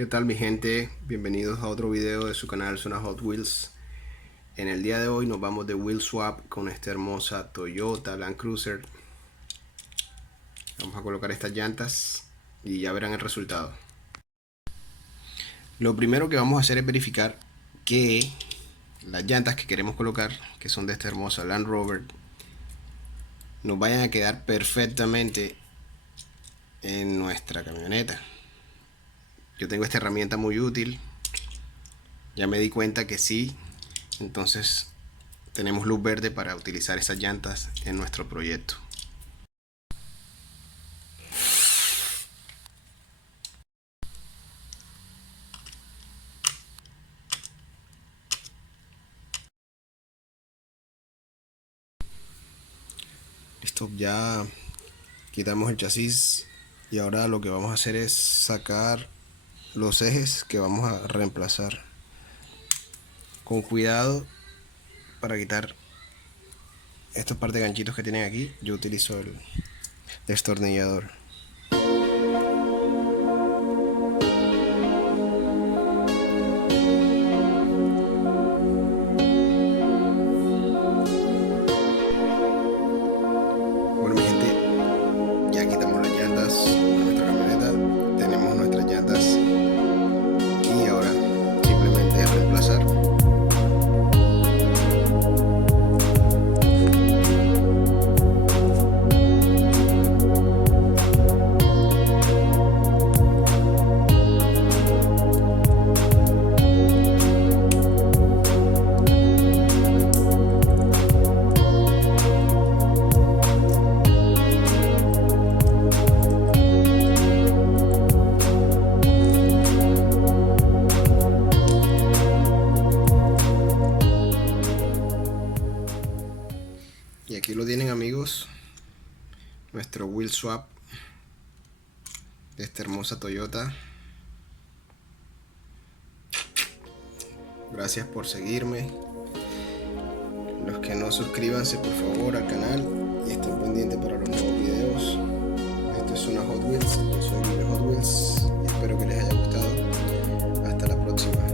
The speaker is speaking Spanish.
¿Qué tal mi gente? Bienvenidos a otro video de su canal Zona Hot Wheels. En el día de hoy nos vamos de wheel swap con esta hermosa Toyota Land Cruiser. Vamos a colocar estas llantas y ya verán el resultado. Lo primero que vamos a hacer es verificar que las llantas que queremos colocar, que son de esta hermosa Land Rover, nos vayan a quedar perfectamente en nuestra camioneta. Yo tengo esta herramienta muy útil. Ya me di cuenta que sí. Entonces tenemos luz verde para utilizar esas llantas en nuestro proyecto. Listo, ya quitamos el chasis y ahora lo que vamos a hacer es sacar los ejes que vamos a reemplazar con cuidado para quitar estos par de ganchitos que tienen aquí. Yo utilizo el destornillador. Bueno mi gente, ya quitamos las llantas de nuestra camioneta, tenemos nuestras llantas y ahora simplemente es reemplazar. Y aquí lo tienen amigos, nuestro wheel swap de esta hermosa Toyota. Gracias por seguirme. Los que no, suscríbanse por favor al canal y estén pendientes para los nuevos videos. Esto es una Hot Wheels, yo soy Hot Wheels y espero que les haya gustado. Hasta la próxima.